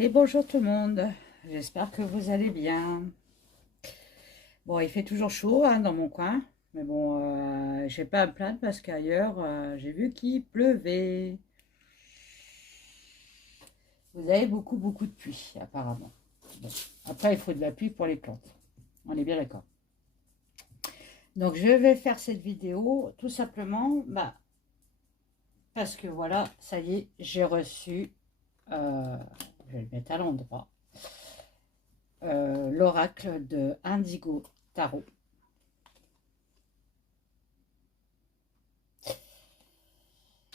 Et bonjour tout le monde, j'espère que vous allez bien. Bon, il fait toujours chaud hein, dans mon coin, mais bon, je vais pas à me plaindre parce qu'ailleurs, j'ai vu qu'il pleuvait. Vous avez beaucoup de pluie, apparemment. Bon, après, il faut de la pluie pour les plantes, on est bien d'accord. Donc, je vais faire cette vidéo tout simplement parce que voilà, ça y est, j'ai reçu, je vais le mettre à l'endroit, l'oracle de Indigo Tarot.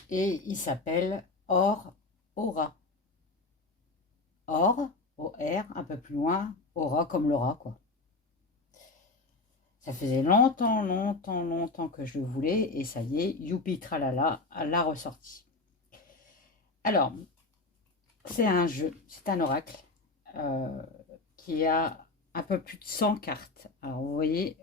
Et il s'appelle Aura. Or, O-R, un peu plus loin, aura comme l'aura, quoi. Ça faisait longtemps que je le voulais, et ça y est, youpi tralala, l'a ressorti. Alors, c'est un jeu, c'est un oracle euh, qui a un peu plus de 100 cartes. Alors, vous voyez,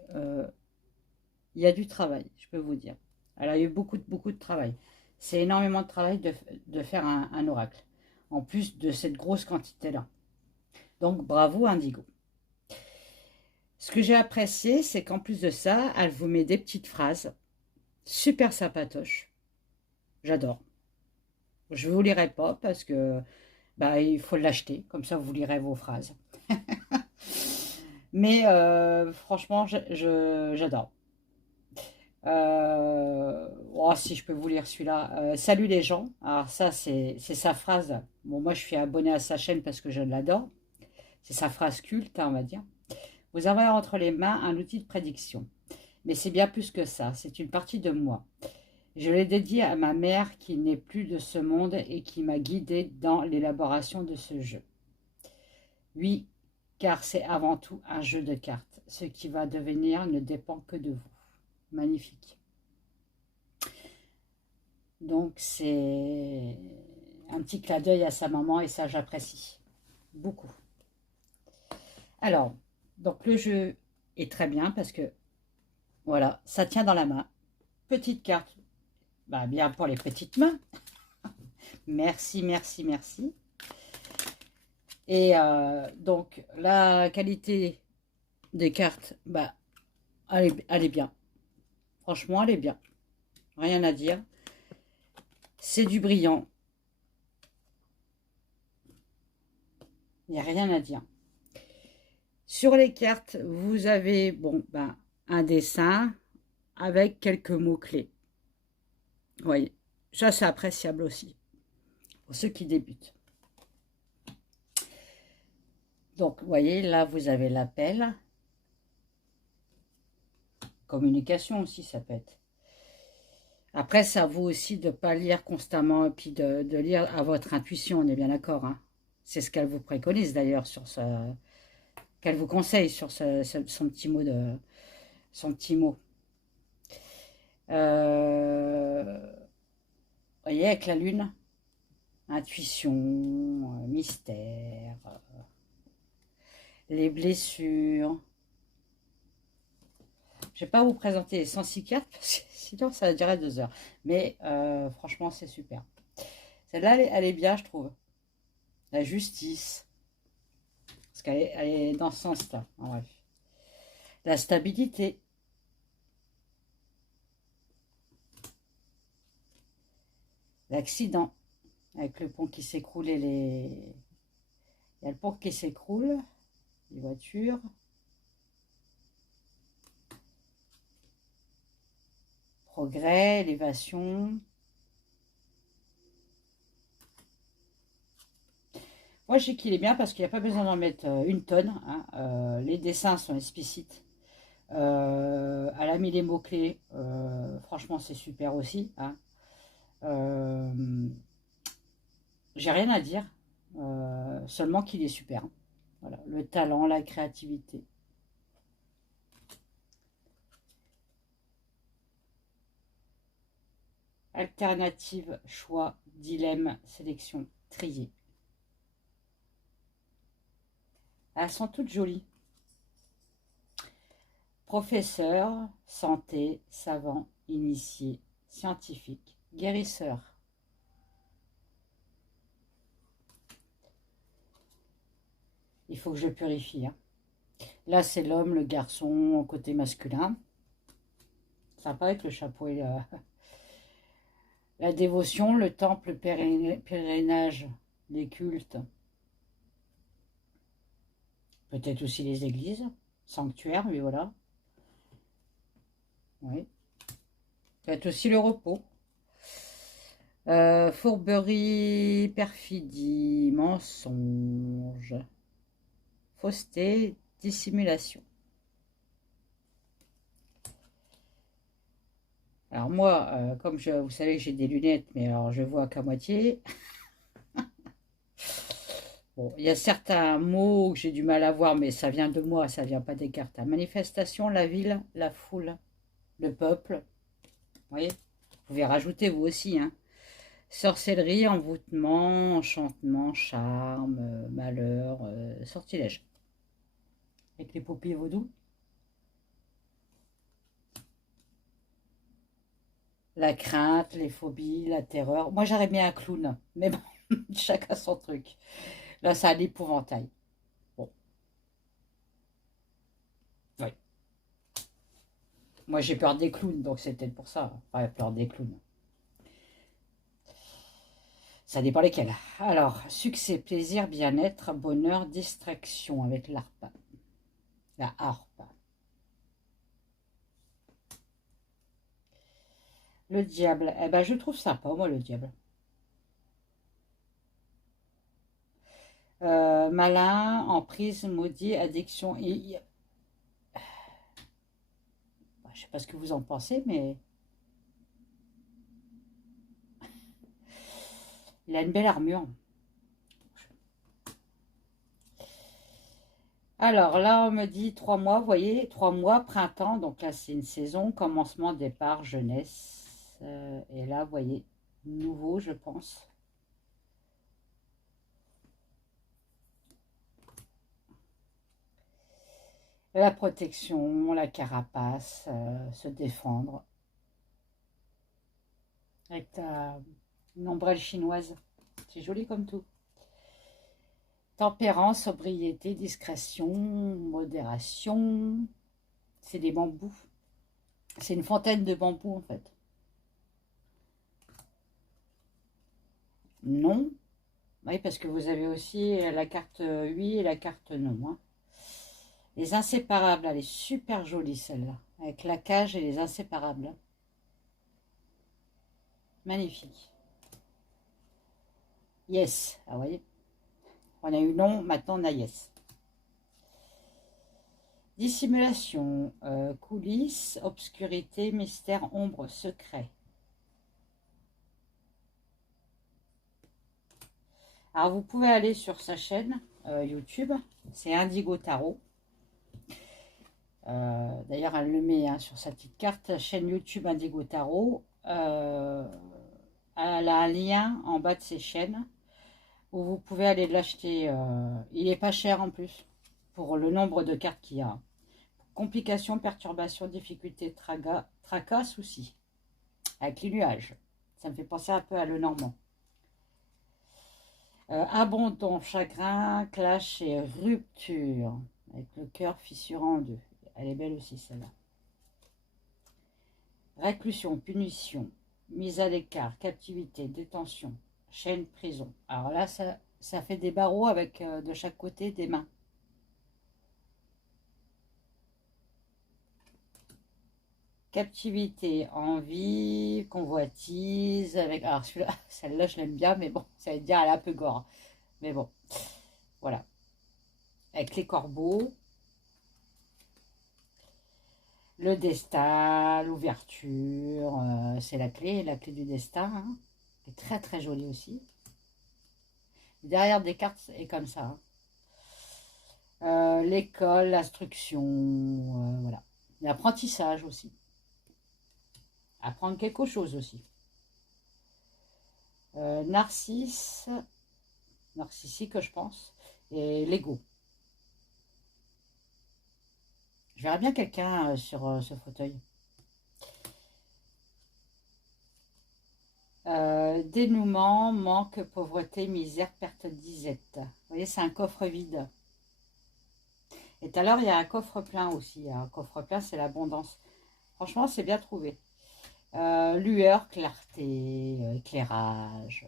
il y a du travail, je peux vous dire. Elle a eu beaucoup de travail. C'est énormément de travail de faire un oracle, en plus de cette grosse quantité-là. Donc, bravo Indigo. Ce que j'ai apprécié, c'est qu'en plus de ça, elle vous met des petites phrases super sympatoches. J'adore. Je ne vous lirai pas parce que il faut l'acheter, comme ça vous lirez vos phrases. Mais franchement, j'adore. Oh, si je peux vous lire celui-là. Salut les gens. Alors ça, c'est sa phrase. Bon, moi, je suis abonné à sa chaîne parce que je l'adore. C'est sa phrase culte, hein, on va dire. Vous avez entre les mains un outil de prédiction. Mais c'est bien plus que ça. C'est une partie de moi. Je l'ai dédié à ma mère qui n'est plus de ce monde et qui m'a guidée dans l'élaboration de ce jeu. Oui, car c'est avant tout un jeu de cartes. Ce qui va devenir ne dépend que de vous. Magnifique. Donc c'est un petit clin d'œil à sa maman et ça j'apprécie beaucoup. Alors, donc le jeu est très bien parce que voilà, ça tient dans la main. Petite carte, bien pour les petites mains. Merci. Et donc la qualité des cartes, elle est bien. Franchement, elle est bien. Rien à dire. C'est du brillant. Il n'y a rien à dire. Sur les cartes, vous avez un dessin avec quelques mots-clés. Vous voyez, ça c'est appréciable aussi pour ceux qui débutent. Donc, vous voyez, là vous avez l'appel. Communication aussi, ça peut être. Après, ça vaut aussi de ne pas lire constamment et puis de lire à votre intuition, on est bien d'accord. Hein. C'est ce qu'elle vous préconise d'ailleurs sur ce, qu'elle vous conseille sur son petit mot son petit mot. Vous voyez, avec la lune, intuition, mystère, les blessures. Je ne vais pas vous présenter les 106 cartes, parce que sinon ça durerait 2 heures. Mais franchement, c'est super. Celle-là, elle est bien, je trouve. La justice. Parce elle est dans ce sens-là. Bref. La stabilité. L'accident. Avec le pont qui s'écroule et les... Il y a le pont qui s'écroule. Les voitures. Progrès, élévation. Moi, je sais qu'il est bien parce qu'il n'y a pas besoin d'en mettre une tonne. Hein. Les dessins sont explicites. Elle a mis les mots-clés. Franchement, c'est super aussi. Hein. J'ai rien à dire. Seulement qu'il est super. Hein. Voilà. Le talent, la créativité. Alternative, choix, dilemme, sélection, trier. Elles sont toutes jolies. Professeur, santé, savant, initié, scientifique, guérisseur. Il faut que je le purifie, hein. Là, c'est l'homme, le garçon, côté masculin. Sympa avec le chapeau et la dévotion, le temple, le pèlerinage, les cultes. Peut-être aussi les églises, sanctuaires, oui, voilà. Oui. Peut-être aussi le repos. Fourberie, perfidie, mensonge, fausseté, dissimulation. Alors moi, comme vous savez que j'ai des lunettes, mais alors je vois qu'à moitié. Bon, il y a certains mots que j'ai du mal à voir, mais ça vient de moi, ça vient pas des cartes. La manifestation, la ville, la foule, le peuple. Vous voyez? Vous pouvez rajouter vous aussi, hein. Sorcellerie, envoûtement, enchantement, charme, malheur, sortilège. Avec les paupières vaudou. La crainte, les phobies, la terreur. Moi, j'aurais bien un clown, mais bon, chacun son truc. Là, ça a l'épouvantail. Bon, oui. Moi, j'ai peur des clowns, donc c'est peut-être pour ça. Enfin, peur des clowns. Ça dépend lesquels. Alors, succès, plaisir, bien-être, bonheur, distraction avec l'harpe. La harpe. Le diable. Eh ben, je trouve sympa, moi, le diable. Malin, emprise, maudit, addiction. Je sais pas ce que vous en pensez, mais il a une belle armure. Alors là, on me dit 3 mois, vous voyez, 3 mois, printemps, donc là c'est une saison, commencement, départ, jeunesse. Et là, vous voyez, nouveau, je pense. La protection, la carapace, se défendre. Avec une ombrelle chinoise. C'est joli comme tout. Tempérance, sobriété, discrétion, modération. C'est des bambous. C'est une fontaine de bambous en fait. Non. Oui, parce que vous avez aussi la carte oui et la carte non, hein. Les inséparables, elle est super jolie celle-là. Avec la cage et les inséparables. Magnifique. Yes. Ah, vous voyez. On a eu non, maintenant on a yes. Dissimulation, coulisses, obscurité, mystère, ombre, secret. Alors vous pouvez aller sur sa chaîne YouTube, c'est Indigo Tarot. D'ailleurs elle le met hein, sur sa petite carte, chaîne YouTube Indigo Tarot. Elle a un lien en bas de ses chaînes où vous pouvez aller l'acheter. Il est pas cher en plus pour le nombre de cartes qu'il y a. Complications, perturbations, difficultés, tracas, soucis. Avec les nuages. Ça me fait penser un peu à Lenormand. Abandon, chagrin, clash et rupture. Avec le cœur fissurant en deux. Elle est belle aussi celle-là. Réclusion, punition, mise à l'écart, captivité, détention, chaîne, prison. Alors là, ça fait des barreaux avec de chaque côté des mains. Captivité, envie, convoitise, avec... Alors celle-là, je l'aime bien, mais bon, ça veut dire elle est un peu gore. Mais bon, voilà. Avec les corbeaux. Le destin, l'ouverture, c'est la clé du destin. Hein. C'est très très joli aussi. Derrière des cartes, c'est comme ça. Hein. L'école, l'instruction, voilà. L'apprentissage aussi. Apprendre quelque chose aussi. Narcissique, je pense, et l'ego. Je verrais bien quelqu'un sur ce fauteuil. Dénouement, manque, pauvreté, misère, perte, disette. Vous voyez, c'est un coffre vide. Et tout à l'heure, il y a un coffre plein aussi. Un coffre plein, c'est l'abondance. Franchement, c'est bien trouvé. Lueur, clarté, éclairage.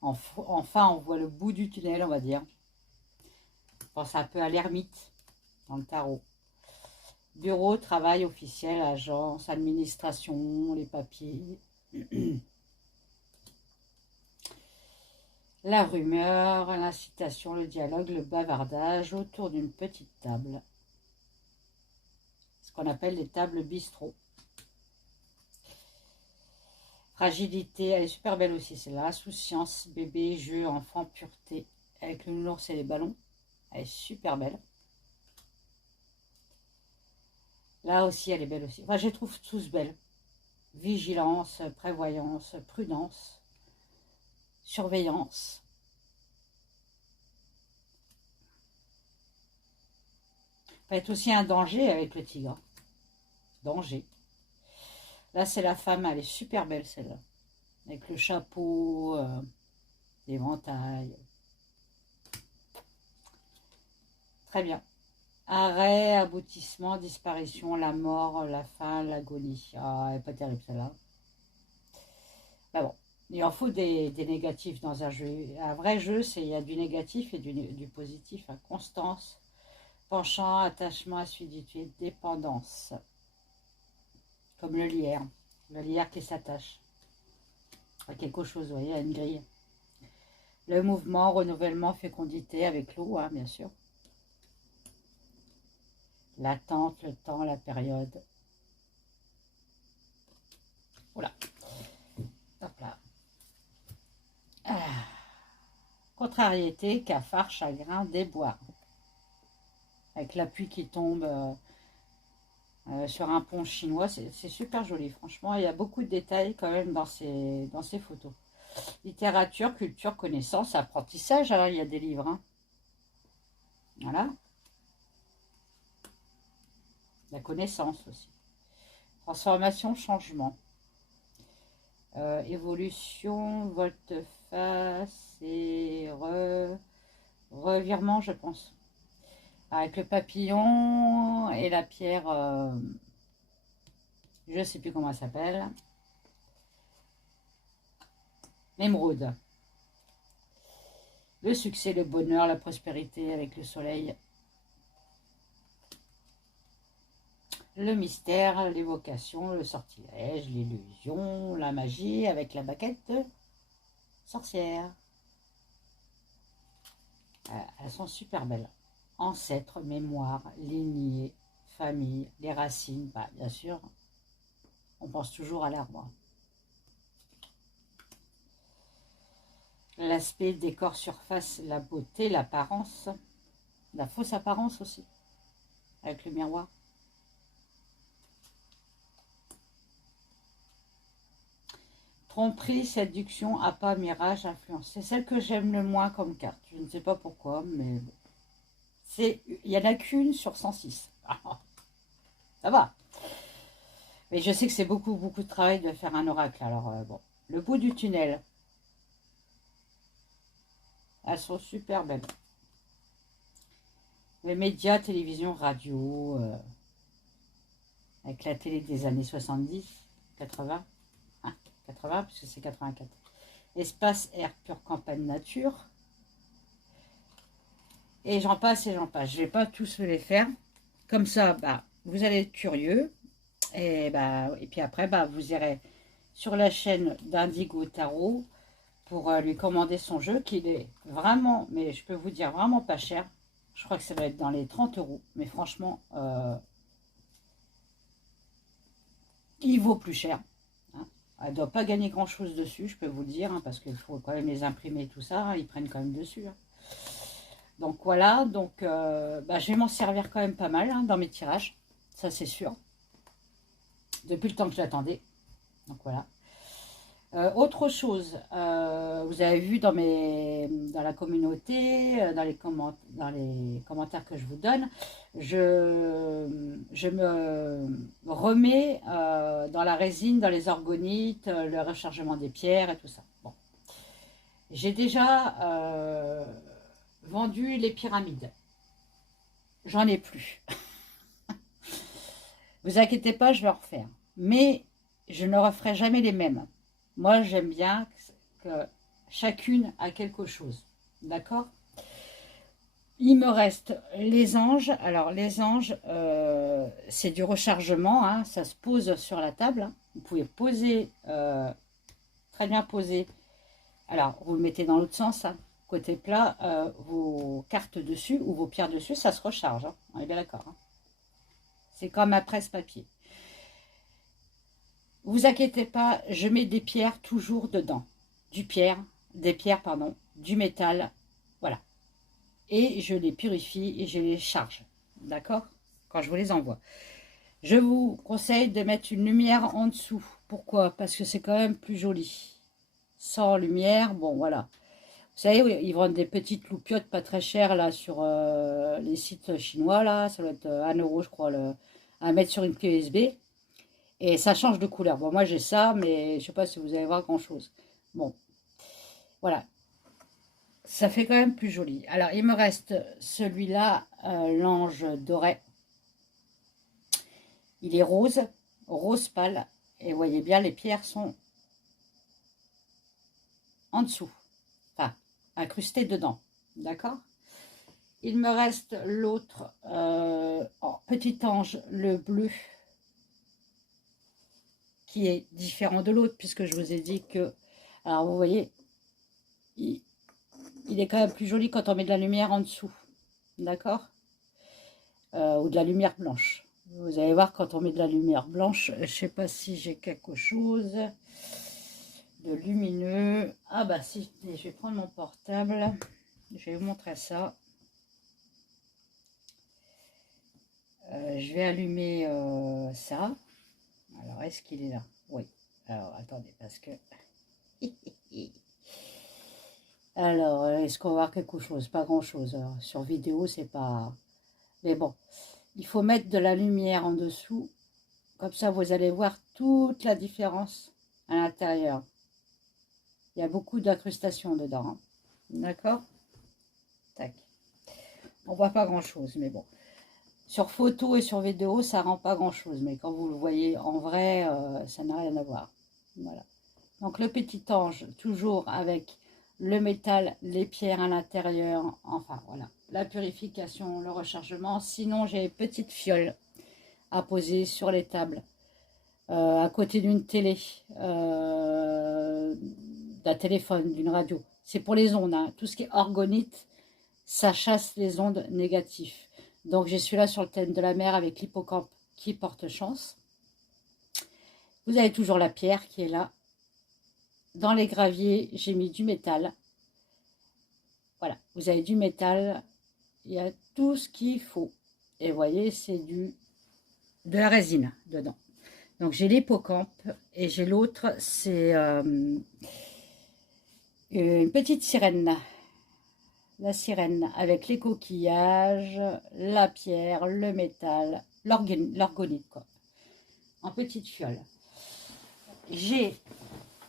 Enfin, on voit le bout du tunnel, on va dire. Je pense un peu à l'ermite dans le tarot. Bureau, travail officiel, agence, administration, les papiers. La rumeur, l'incitation, le dialogue, le bavardage autour d'une petite table. Ce qu'on appelle les tables bistrot. Fragilité, elle est super belle aussi, c'est là. Insouciance, bébé, jeu, enfant, pureté. Avec le nounours et les ballons. Elle est super belle. Là aussi, elle est belle aussi. Enfin, je les trouve tous belles. Vigilance, prévoyance, prudence, surveillance. Ça peut être aussi un danger avec le tigre. Danger. Là, c'est la femme, elle est super belle celle-là. Avec le chapeau, l'éventail. Très bien. Arrêt, aboutissement, disparition, la mort, la fin, l'agonie. Ah, elle n'est pas terrible celle-là. Mais bon, il en faut des négatifs dans un jeu. Un vrai jeu, il y a du négatif et du positif. Hein. Constance, penchant, attachement, assiduité, dépendance. Comme le lierre. Le lierre qui s'attache à quelque chose, vous voyez, à une grille. Le mouvement, renouvellement, fécondité avec l'eau, hein, bien sûr. L'attente, le temps, la période. Voilà. Hop là. Ah. Contrariété, cafard, chagrin, déboire. Avec la pluie qui tombe sur un pont chinois, c'est super joli, franchement. Il y a beaucoup de détails quand même dans ces photos. Littérature, culture, connaissance, apprentissage. Alors, il y a des livres. Hein. Voilà. La connaissance aussi. Transformation, changement. Évolution, volte-face et revirement, je pense. Avec le papillon et la pierre, je ne sais plus comment elle s'appelle. L'émeraude. Le succès, le bonheur, la prospérité avec le soleil. Le mystère, l'évocation, le sortilège, l'illusion, la magie avec la baguette de sorcière. Elles sont super belles. Ancêtres, mémoire, lignée, famille, les racines. Bah, bien sûr, on pense toujours à l'arbre. L'aspect, décor, surface, la beauté, l'apparence. La fausse apparence aussi, avec le miroir. Tromperie, séduction, appât, mirage, influence. C'est celle que j'aime le moins comme carte. Je ne sais pas pourquoi, mais bon. Il n'y en a qu'une sur 106. Ça va. Mais je sais que c'est beaucoup, beaucoup de travail de faire un oracle. Alors, bon. Le bout du tunnel. Elles sont super belles. Les médias, télévision, radio, avec la télé des années 70, 80. 80, puisque c'est 84. Espace, air, pure campagne, nature. Et j'en passe et j'en passe. Je ne vais pas tous les faire. Comme ça, bah, vous allez être curieux. Et puis après, bah, vous irez sur la chaîne d'Indigo Tarot pour lui commander son jeu, qu'il est vraiment, mais je peux vous dire, vraiment pas cher. Je crois que ça va être dans les 30 €. Mais franchement, il vaut plus cher. Elle ne doit pas gagner grand chose dessus, je peux vous le dire, hein, parce qu'il faut quand même les imprimer et tout ça, hein, ils prennent quand même dessus. Hein. Donc voilà, donc je vais m'en servir quand même pas mal hein, dans mes tirages, ça c'est sûr. Depuis le temps que je l'attendais. Donc voilà. Autre chose, vous avez vu dans la communauté, dans les commentaires que je vous donne, je me remets dans la résine, dans les orgonites, le rechargement des pierres et tout ça. Bon. J'ai déjà vendu les pyramides. j'en ai plus. Vous inquiétez pas, je vais en refaire. Mais je ne referai jamais les mêmes. Moi, j'aime bien que chacune a quelque chose. D'accord? Il me reste les anges. Alors, les anges, c'est du rechargement, hein. Ça se pose sur la table, hein. Vous pouvez poser, très bien poser. Alors, vous le mettez dans l'autre sens, hein. Côté plat, vos cartes dessus ou vos pierres dessus, ça se recharge, hein. On est bien d'accord, hein. C'est comme un presse-papier. Vous inquiétez pas, je mets des pierres toujours dedans. Des pierres, pardon, du métal, voilà. Et je les purifie et je les charge, d'accord? Quand je vous les envoie. Je vous conseille de mettre une lumière en dessous. Pourquoi? Parce que c'est quand même plus joli. Sans lumière, bon voilà. Vous savez, oui, ils vendent des petites loupiottes pas très chères là sur les sites chinois là. Ça doit être 1 € je crois à mettre sur une clé USB. Et ça change de couleur. Bon, moi j'ai ça, mais je ne sais pas si vous allez voir grand chose. Bon, voilà. Ça fait quand même plus joli. Alors, il me reste celui-là, l'ange doré. Il est rose, rose pâle. Et vous voyez bien, les pierres sont en dessous. Enfin, incrustées dedans. D'accord? Il me reste l'autre, petit ange, le bleu, qui est différent de l'autre, puisque je vous ai dit que... Alors, vous voyez, il est quand même plus joli quand on met de la lumière en dessous. D'accord? Ou de la lumière blanche. Vous allez voir, quand on met de la lumière blanche, je ne sais pas si j'ai quelque chose de lumineux. Ah bah si, je vais prendre mon portable. Je vais vous montrer ça. Je vais allumer ça. Alors, est-ce qu'il est là? Oui. Alors, attendez, parce que... Alors, est-ce qu'on va voir quelque chose? Pas grand-chose. Sur vidéo, c'est pas... Mais bon, il faut mettre de la lumière en dessous. Comme ça, vous allez voir toute la différence à l'intérieur. Il y a beaucoup d'incrustations dedans, hein. D'accord? Tac. On voit pas grand-chose, mais bon. Sur photo et sur vidéo, ça rend pas grand-chose. Mais quand vous le voyez en vrai, ça n'a rien à voir. Voilà. Donc, le petit ange, toujours avec le métal, les pierres à l'intérieur. Enfin, voilà. La purification, le rechargement. Sinon, j'ai une petite fiole à poser sur les tables. À côté d'une télé, d'un téléphone, d'une radio. C'est pour les ondes, hein. Tout ce qui est orgonite, ça chasse les ondes négatives. Donc j'ai celui-là sur le thème de la mer avec l'hippocampe qui porte chance. Vous avez toujours la pierre qui est là. Dans les graviers, j'ai mis du métal. Voilà, vous avez du métal. Il y a tout ce qu'il faut. Et vous voyez, c'est de la résine dedans. Donc j'ai l'hippocampe et j'ai l'autre, c'est une petite sirène. La sirène avec les coquillages, la pierre, le métal, l'orgonite quoi. En petite fiole. J'ai,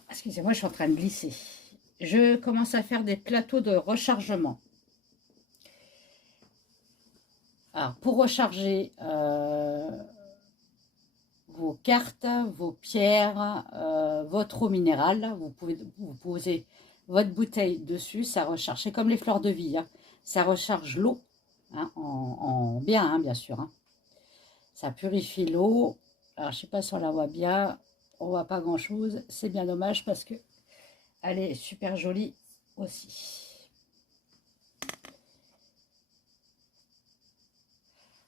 excusez-moi, je suis en train de glisser. Je commence à faire des plateaux de rechargement. Alors pour recharger vos cartes, vos pierres, votre eau minérale. Vous pouvez vous poser votre bouteille dessus, ça recharge. C'est comme les fleurs de vie, hein. Ça recharge l'eau, hein, en bien, hein, bien sûr, hein. Ça purifie l'eau. Alors, je ne sais pas si on la voit bien. On ne voit pas grand-chose. C'est bien dommage parce que elle est super jolie aussi.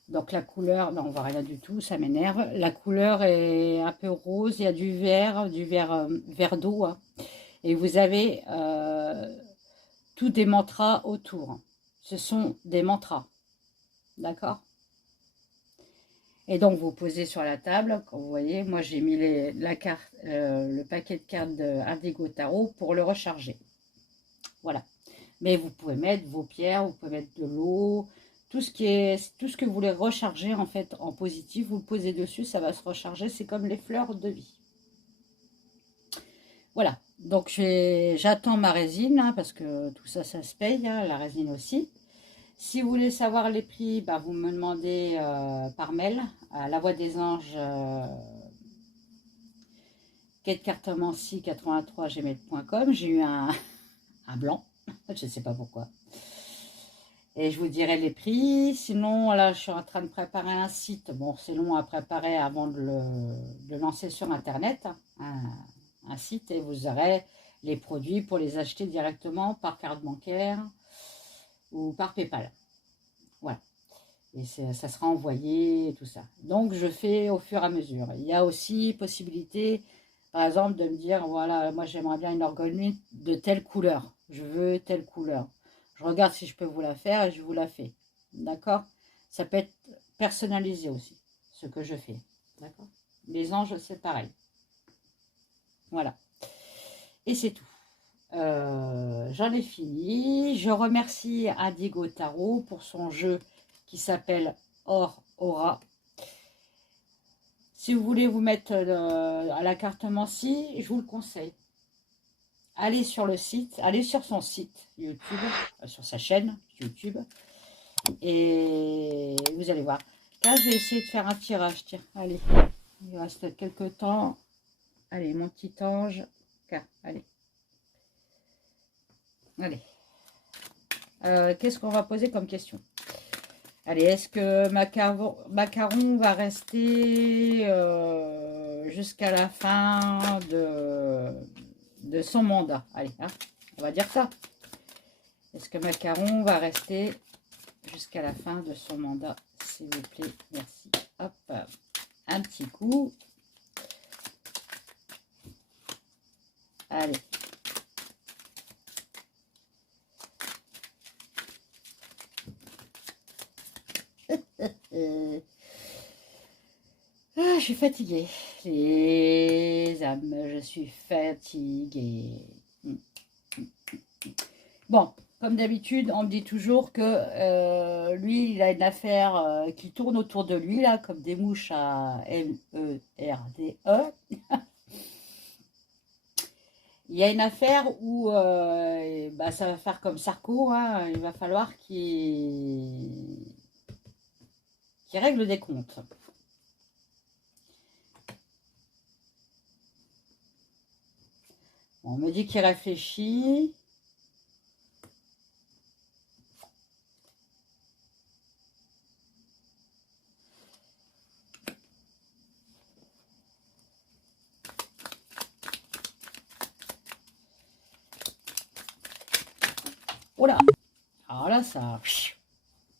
Donc la couleur, non, on voit rien du tout, ça m'énerve. La couleur est un peu rose, il y a du vert, vert d'eau, hein. Et vous avez tous des mantras autour. Ce sont des mantras, d'accord? Et donc vous posez sur la table, comme vous voyez, moi j'ai mis la carte, le paquet de cartes de Indigo Tarot pour le recharger. Voilà. Mais vous pouvez mettre vos pierres, vous pouvez mettre de l'eau, tout ce que vous voulez recharger en fait en positif, vous le posez dessus, ça va se recharger, c'est comme les fleurs de vie. Voilà, donc j'attends ma résine, hein, parce que tout ça, ça se paye, hein, la résine aussi. Si vous voulez savoir les prix, bah, vous me demandez par mail à la voix des anges quêtecartomancie83@gmail.com. J'ai eu un blanc, je ne sais pas pourquoi. Et je vous dirai les prix. Sinon, là, je suis en train de préparer un site. Bon, c'est long à préparer avant de le lancer sur Internet. Un site, et vous aurez les produits pour les acheter directement par carte bancaire ou par PayPal. Voilà. Et ça sera envoyé et tout ça. Donc, je fais au fur et à mesure. Il y a aussi possibilité, par exemple, de me dire, voilà, moi, j'aimerais bien une orgonite de telle couleur. Je veux telle couleur. Je regarde si je peux vous la faire et je vous la fais. D'accord? Ça peut être personnalisé aussi, ce que je fais. D'accord? Les anges, c'est pareil. Voilà. Et c'est tout. J'en ai fini. Je remercie Indigo Tarot pour son jeu qui s'appelle Or Aura. Si vous voulez vous mettre à la cartomancie, je vous le conseille. Allez sur le site, allez sur son site YouTube, sur sa chaîne YouTube, et vous allez voir. Là, je vais essayer de faire un tirage. Tiens, allez, il reste quelques temps. Allez, mon petit ange. Allez. Allez. Qu'est-ce qu'on va poser comme question? Allez, est-ce que Macaron va rester jusqu'à la fin de son mandat? Allez, hein, on va dire ça. Est-ce que Macaron va rester jusqu'à la fin de son mandat? S'il vous plaît, merci. Hop, un petit coup. Allez. Ah, je suis fatiguée. Les âmes, je suis fatiguée. Bon, comme d'habitude, on me dit toujours que lui, il a une affaire qui tourne autour de lui, là, comme des mouches à M-E-R-D-E. Il y a une affaire où bah, ça va faire comme Sarko, hein, il va falloir qu'il règle des comptes. On me dit qu'il réfléchit. Oh là! Alors là, ça...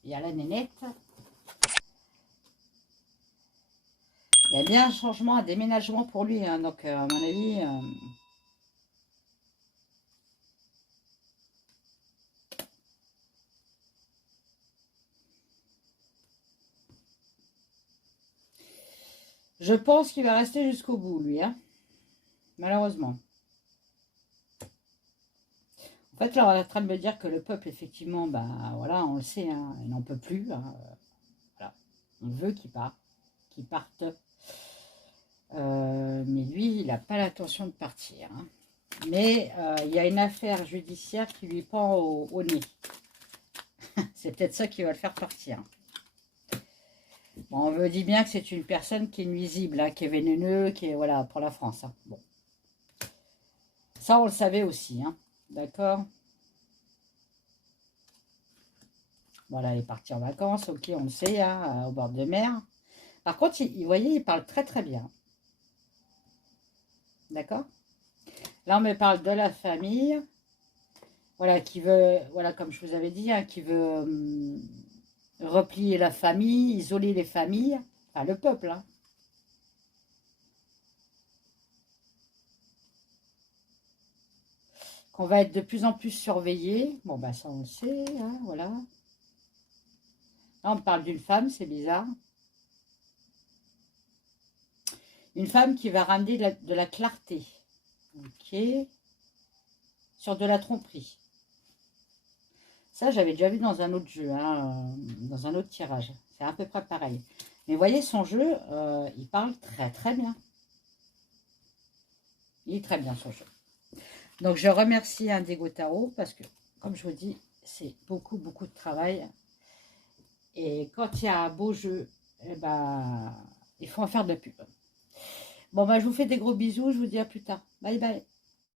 Il y a la nénette. Il y a bien un changement, un déménagement pour lui. Hein, donc, à mon avis... je pense qu'il va rester jusqu'au bout, lui. Hein, malheureusement. En fait, là, on est en train de me dire que le peuple, effectivement, ben voilà, on le sait, hein, il n'en peut plus. Hein, voilà. On veut qu'il parte. Mais lui, il n'a pas l'intention de partir. Hein. Mais il y a une affaire judiciaire qui lui pend au nez. C'est peut-être ça qui va le faire partir. Bon, on me dit bien que c'est une personne qui est nuisible, hein, qui est vénéneux, qui est, voilà, pour la France. Hein. Bon. Ça, on le savait aussi, hein. D'accord? Voilà, il est parti en vacances, ok, on le sait, hein, au bord de mer. Par contre, vous voyez, il parle très très bien. D'accord? Là, on me parle de la famille. Voilà, qui veut, voilà, comme je vous avais dit, hein, qui veut replier la famille, isoler les familles, enfin le peuple. Hein. Qu'on va être de plus en plus surveillé. Bon, bah ça, on le sait, hein, voilà. Là, on parle d'une femme, c'est bizarre. Une femme qui va ramener de la clarté. Ok. Sur de la tromperie. Ça, j'avais déjà vu dans un autre jeu, hein, dans un autre tirage. C'est à peu près pareil. Mais vous voyez, son jeu, il parle très très bien. Il est très bien, son jeu. Donc, je remercie Indigo Tarot parce que, comme je vous dis, c'est beaucoup, beaucoup de travail. Et quand il y a un beau jeu, eh ben, il faut en faire de la pub. Bon, bah, je vous fais des gros bisous. Je vous dis à plus tard. Bye bye.